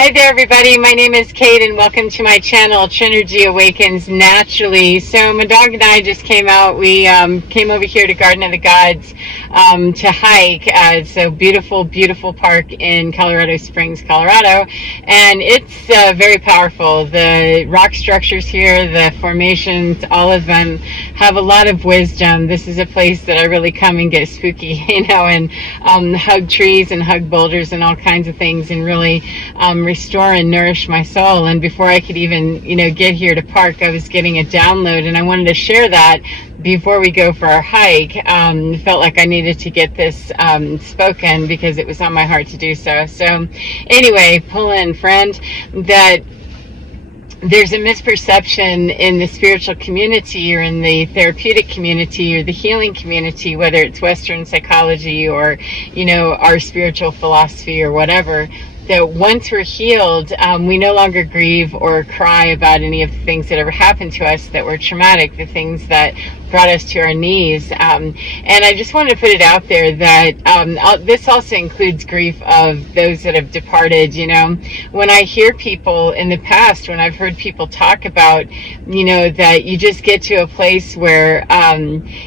Hi there, everybody. My name is Kate, and welcome to my channel, Trinergy Awakens Naturally. So my dog and I just came out. We came over here to Garden of the Gods to hike. It's a beautiful, beautiful park in Colorado Springs, Colorado, and it's very powerful. The rock structures here, the formations, all of them have a lot of wisdom. This is a place that I really come and get spooky, and hug trees and hug boulders and all kinds of things, and really restore and nourish my soul. And before I could even get here to park, I was getting a download, and I wanted to share that before we go for our hike. Felt like I needed to get this spoken because it was on my heart to do so. So anyway, pull in, friend, that there's a misperception in the spiritual community or in the therapeutic community or the healing community, whether it's Western psychology or our spiritual philosophy or whatever, that once we're healed, we no longer grieve or cry about any of the things that ever happened to us that were traumatic, the things that brought us to our knees. And I just wanted to put it out there that this also includes grief of those that have departed. When I hear people in the past, when I've heard people talk about, that you just get to a place where,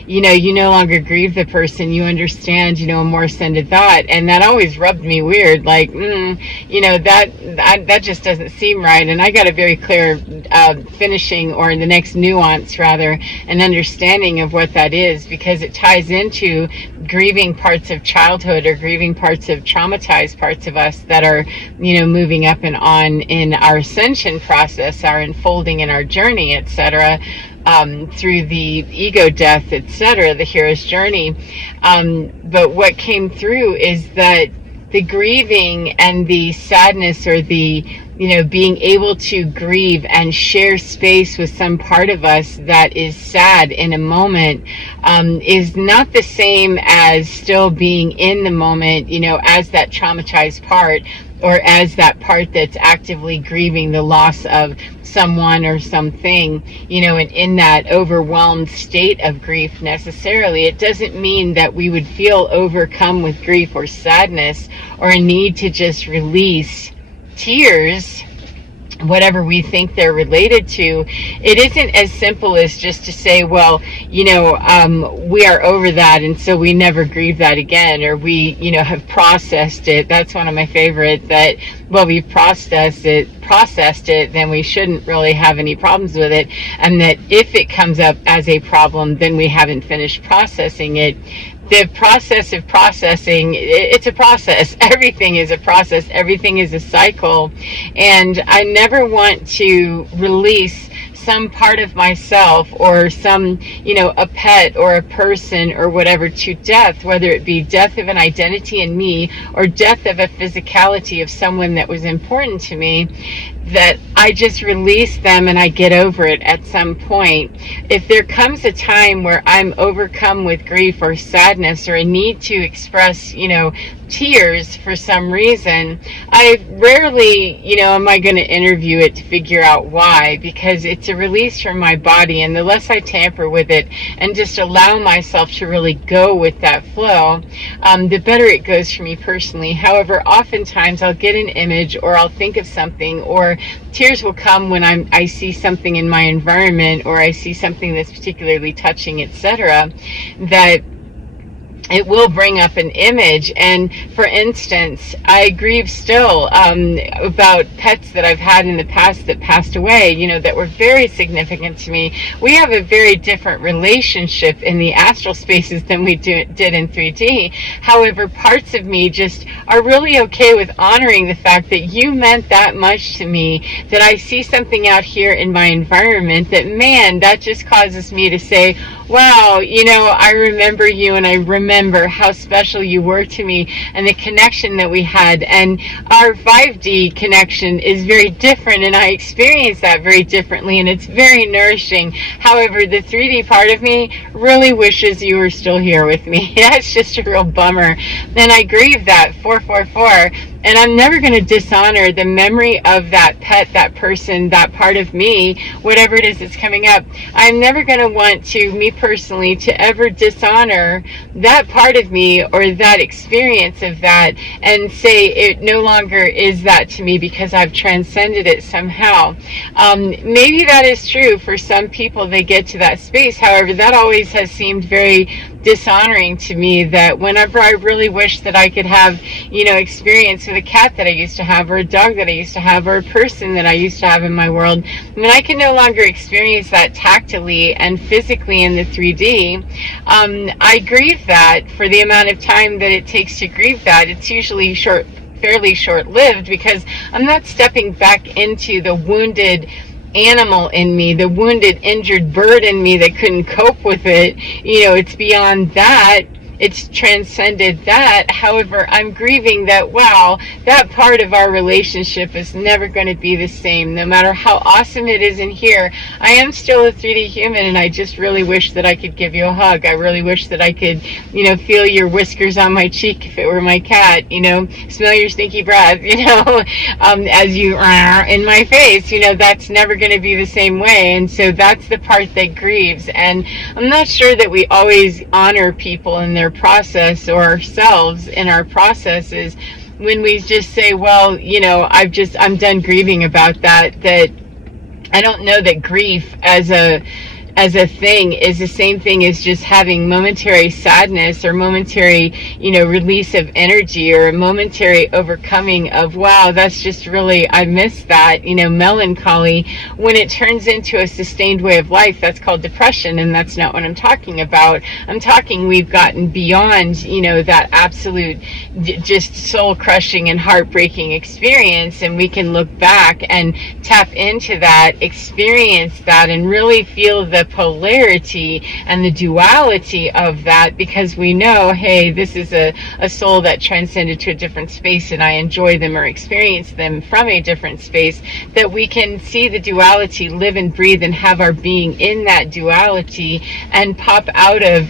you no longer grieve the person, you understand, a more ascended thought. And that always rubbed me weird, like, that just doesn't seem right. And I got a very clear finishing, or the next nuance rather, an understanding of what that is, because it ties into grieving parts of childhood or grieving parts of traumatized parts of us that are moving up and on in our ascension process, our unfolding in our journey, etc., through the ego death, etc., the hero's journey. But what came through is that the grieving and the sadness, or the being able to grieve and share space with some part of us that is sad in a moment, is not the same as still being in the moment, as that traumatized part, or as that part that's actively grieving the loss of someone or something, and in that overwhelmed state of grief necessarily. It doesn't mean that we would feel overcome with grief or sadness, or a need to just release tears, whatever we think they're related to. It isn't as simple as just to say, well, we are over that, and so we never grieve that again, or we, have processed it. That's one of my favorites, that, well, we've processed it, then we shouldn't really have any problems with it. And that if it comes up as a problem, then we haven't finished processing it. The process of processing, it's a process. Everything is a process. Everything is a cycle. And I never want to release some part of myself, or some, a pet or a person or whatever, to death, whether it be death of an identity in me or death of a physicality of someone that was important to me, that I just release them and I get over it at some point. If there comes a time where I'm overcome with grief or sadness, or a need to express, tears for some reason, I rarely, am I going to interview it to figure out why, because it's a release from my body. And the less I tamper with it and just allow myself to really go with that flow, the better it goes for me personally. However, oftentimes I'll get an image, or I'll think of something, or tears will come when I see something in my environment, or I see something that's particularly touching, etc., that it will bring up an image. And for instance, I grieve still about pets that I've had in the past that passed away, that were very significant to me. We have a very different relationship in the astral spaces than we did in 3D. However, parts of me just are really okay with honoring the fact that you meant that much to me, that I see something out here in my environment that, man, that just causes me to say, wow, I remember you, and I remember how special you were to me, and the connection that we had. And our 5D connection is very different, and I experience that very differently, and it's very nourishing. However, the 3D part of me really wishes you were still here with me. That's just a real bummer. And I grieve that 444. And I'm never going to dishonor the memory of that pet, that person, that part of me, whatever it is that's coming up. I'm never going to want to, me personally, to ever dishonor that part of me or that experience of that and say it no longer is that to me because I've transcended it somehow. Maybe that is true for some people. They get to that space. However, that always has seemed very dishonoring to me, that whenever I really wish that I could have, experience with a cat that I used to have, or a dog that I used to have, or a person that I used to have in my world, when I can no longer experience that tactily and physically in the 3D, I grieve that for the amount of time that it takes to grieve that. It's usually fairly short-lived, because I'm not stepping back into the wounded animal in me, the wounded, injured bird in me that couldn't cope with it. It's beyond that. It's transcended that. However, I'm grieving that, wow, that part of our relationship is never going to be the same. No matter how awesome it is in here, I am still a 3D human, and I just really wish that I could give you a hug. I really wish that I could, feel your whiskers on my cheek if it were my cat, smell your stinky breath, as you in my face. That's never going to be the same way. And so that's the part that grieves. And I'm not sure that we always honor people in their process, or ourselves in our processes, when we just say, well, I'm done grieving about that. That I don't know that grief as a thing is the same thing as just having momentary sadness, or momentary, release of energy, or a momentary overcoming of, wow, that's just really, I miss that, melancholy. When it turns into a sustained way of life, that's called depression, and that's not what I'm talking about. I'm talking we've gotten beyond, that absolute just soul-crushing and heartbreaking experience, and we can look back and tap into that, experience that, and really feel the polarity and the duality of that, because we know, hey, this is a soul that transcended to a different space, and I enjoy them or experience them from a different space, that we can see the duality, live and breathe, and have our being in that duality, and pop out of,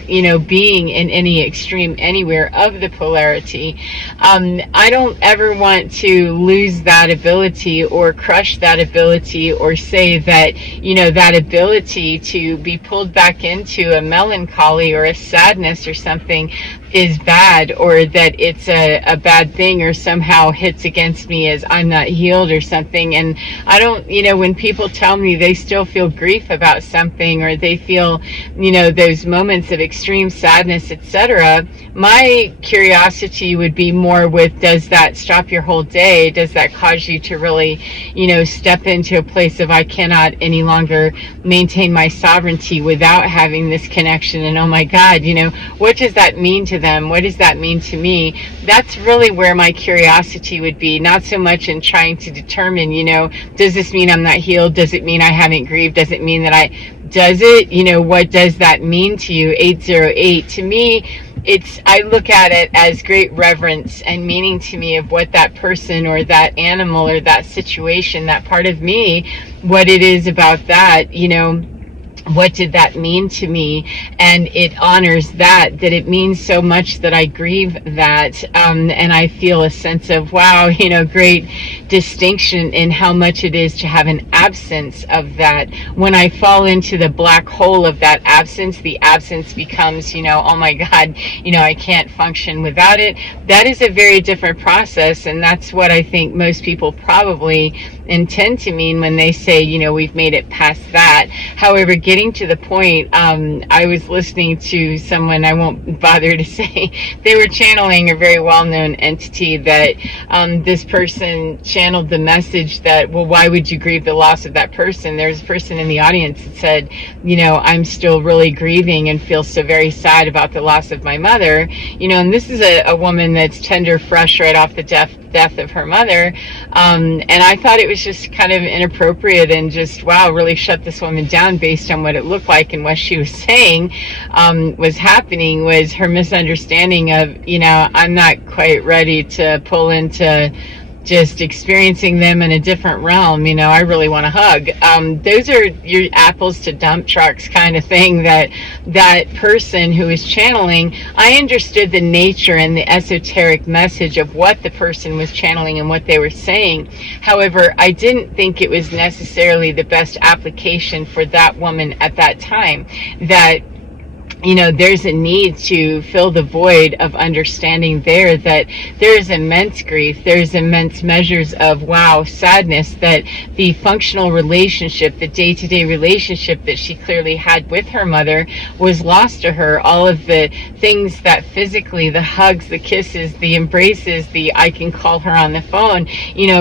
being in any extreme anywhere of the polarity. I don't ever want to lose that ability, or crush that ability, or say that, that ability to be pulled back into a melancholy or a sadness or something is bad, or that it's a bad thing, or somehow hits against me as I'm not healed or something. And I don't, when people tell me they still feel grief about something, or they feel, those moments of extreme sadness, etc., my curiosity would be more with, does that stop your whole day? Does that cause you to really, step into a place of, I cannot any longer maintain my sovereignty without having this connection? And oh my God, what does that mean to them? What does that mean to me? That's really where my curiosity would be, not so much in trying to determine, does this mean I'm not healed? Does it mean I haven't grieved? Does it mean that does it? What does that mean to you? 808. To me, I look at it as great reverence and meaning to me of what that person, or that animal, or that situation, that part of me, what it is about that, what did that mean to me? And it honors that it means so much that I grieve that, and I feel a sense of, wow, great distinction in how much it is to have an absence of that. When I fall into the black hole of that absence, the absence becomes, oh my God, I can't function without it. That is a very different process, and that's what I think most people probably intend to mean when they say, we've made it past that. However, getting to the point, I was listening to someone, I won't bother to say, they were channeling a very well-known entity, that this person channeled the message that, well, why would you grieve the loss of that person? There's a person in the audience that said, I'm still really grieving and feel so very sad about the loss of my mother. And this is a woman that's tender, fresh right off the death of her mother, and I thought it was just kind of inappropriate, and just, wow, really shut this woman down based on what it looked like, and what she was saying was happening was her misunderstanding of, I'm not quite ready to pull into just experiencing them in a different realm, I really want to hug. Those are your apples to dump trucks kind of thing. That person who is channeling, I understood the nature and the esoteric message of what the person was channeling and what they were saying. However, I didn't think it was necessarily the best application for that woman at that time. That there's a need to fill the void of understanding there, that there is immense grief, there's immense measures of sadness, that the functional relationship, the day-to-day relationship that she clearly had with her mother was lost to her. All of the things that physically, the hugs, the kisses, the embraces, the I can call her on the phone,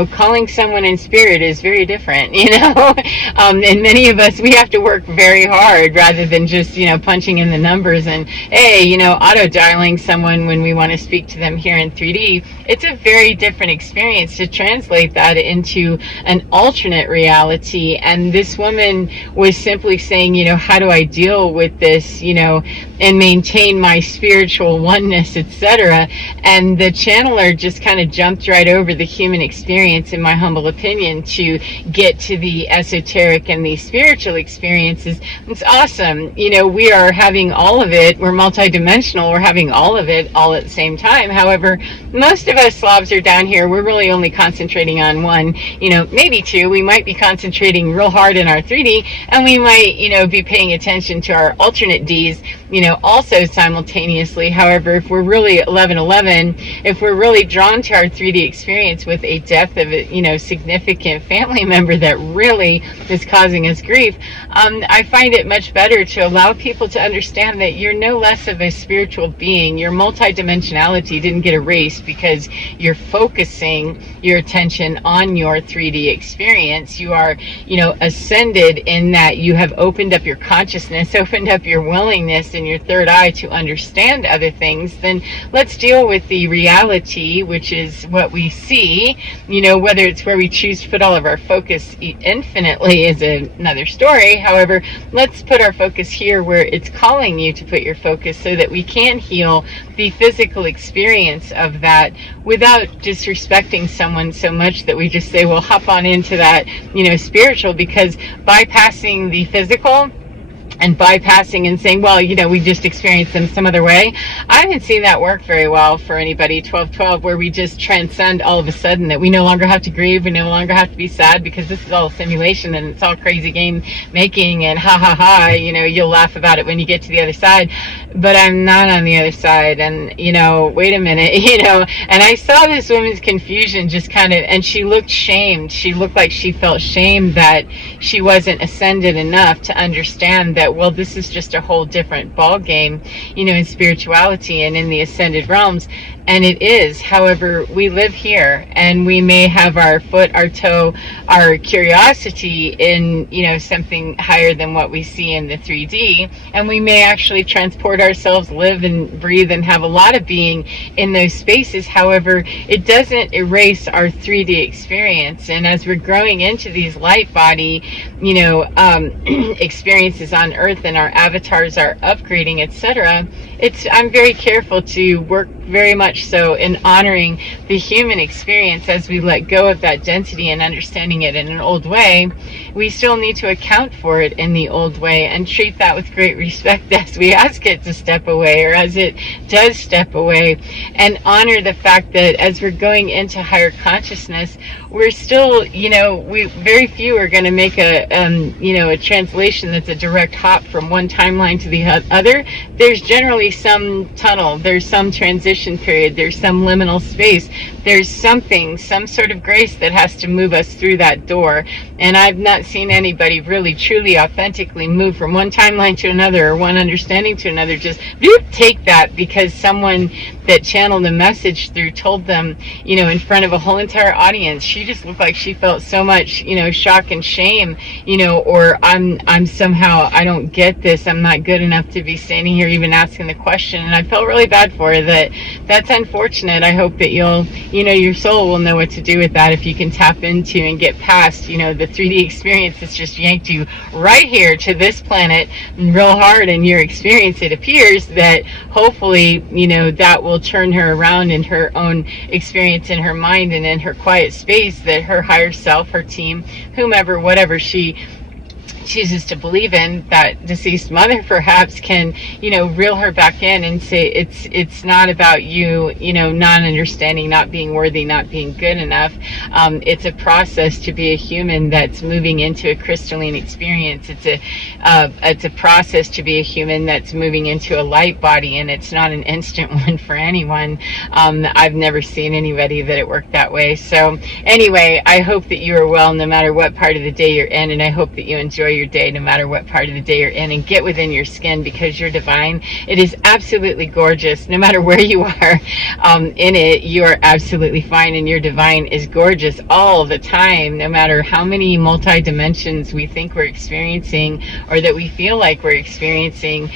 calling someone in spirit is very different, and many of us, we have to work very hard rather than just, punching in the numbers and auto dialing someone when we want to speak to them here in 3D. It's a very different experience to translate that into an alternate reality. And this woman was simply saying, how do I deal with this, and maintain my spiritual oneness, etc. And the channeler just kind of jumped right over the human experience, in my humble opinion, to get to the esoteric and the spiritual experiences. It's awesome. We are having all of it. We're multidimensional. We're having all of it all at the same time. However, most of us Slavs are down here. We're really only concentrating on one, maybe two. We might be concentrating real hard in our 3D, and we might, be paying attention to our alternate Ds, also simultaneously. However, if we're really 1111, if we're really drawn to our 3D experience with a death of a, significant family member that really is causing us grief, I find it much better to allow people to understand that you're no less of a spiritual being. Your multidimensionality didn't get erased because you're focusing your attention on your 3D experience. You are, ascended in that you have opened up your consciousness, opened up your willingness and your third eye to understand other things. Then let's deal with the reality, which is what we see. Whether it's where we choose to put all of our focus infinitely is another story. However, let's put our focus here where it's calling you to put your focus, so that we can heal the physical experience of that without disrespecting someone so much that we just say, well, hop on into that, spiritual, because bypassing the physical and bypassing and saying, well, we just experienced them some other way. I haven't seen that work very well for anybody, 1212, where we just transcend all of a sudden, that we no longer have to grieve, we no longer have to be sad, because this is all simulation and it's all crazy game making, and ha ha ha, you'll laugh about it when you get to the other side. But I'm not on the other side, and wait a minute, and I saw this woman's confusion just kind of, and she looked shamed. She looked like she felt shame that she wasn't ascended enough to understand that, well, this is just a whole different ball game, in spirituality and in the ascended realms. And it is. However, we live here, and we may have our foot, our toe, our curiosity in, something higher than what we see in the 3D. And we may actually transport ourselves, live and breathe and have a lot of being in those spaces. However, it doesn't erase our 3D experience. And as we're growing into these light body, experiences on Earth, and our avatars are upgrading, etc., I'm very careful to work very much so in honoring the human experience as we let go of that density and understanding it in an old way. We still need to account for it in the old way and treat that with great respect as we ask it to step away, or as it does step away, and honor the fact that as we're going into higher consciousness, we're still, very few are going to make a translation that's a direct hop from one timeline to the other. There's generally some tunnel, there's some transition period, there's some liminal space, there's some sort of grace that has to move us through that door. And I've not seen anybody really truly authentically move from one timeline to another, or one understanding to another, just take that because someone that channeled a message through told them, in front of a whole entire audience. She just looked like she felt so much, shock and shame, or I'm somehow, I don't get this. I'm not good enough to be standing here even asking the question. And I felt really bad for her. That's unfortunate. I hope that your soul will know what to do with that if you can tap into and get past, the 3D experience that's just yanked you right here to this planet real hard in your experience. It appears that hopefully, that will turn her around in her own experience in her mind and in her quiet space, that her higher self, her team, whomever, whatever she chooses to believe in, that deceased mother perhaps can, reel her back in and say it's not about you, not understanding, not being worthy, not being good enough. It's a process to be a human that's moving into a crystalline experience. It's a process to be a human that's moving into a light body, and it's not an instant one for anyone. I've never seen anybody that it worked that way. So anyway, I hope that you are well no matter what part of the day you're in, and I hope that you enjoy your day no matter what part of the day you're in, and get within your skin, because you're divine. It is absolutely gorgeous no matter where you are in it. You are absolutely fine, and your divine is gorgeous all the time, no matter how many multi-dimensions we think we're experiencing or that we feel like we're experiencing.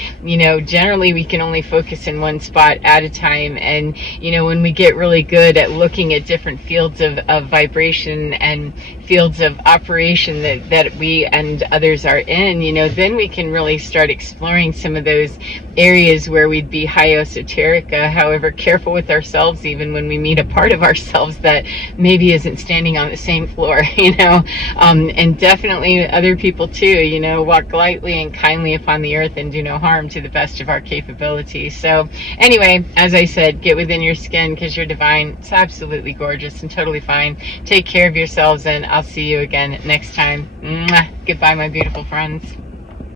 Generally we can only focus in one spot at a time, and when we get really good at looking at different fields of vibration and fields of operation that we and others are in, then we can really start exploring some of those areas where we'd be high esoterica, however careful with ourselves, even when we meet a part of ourselves that maybe isn't standing on the same floor, and definitely other people too, walk lightly and kindly upon the earth and do no harm to the best of our capability. So anyway, as I said, get within your skin, because you're divine. It's absolutely gorgeous and totally fine. Take care of yourselves, and I'll see you again next time. Mwah. Goodbye, my beautiful friends.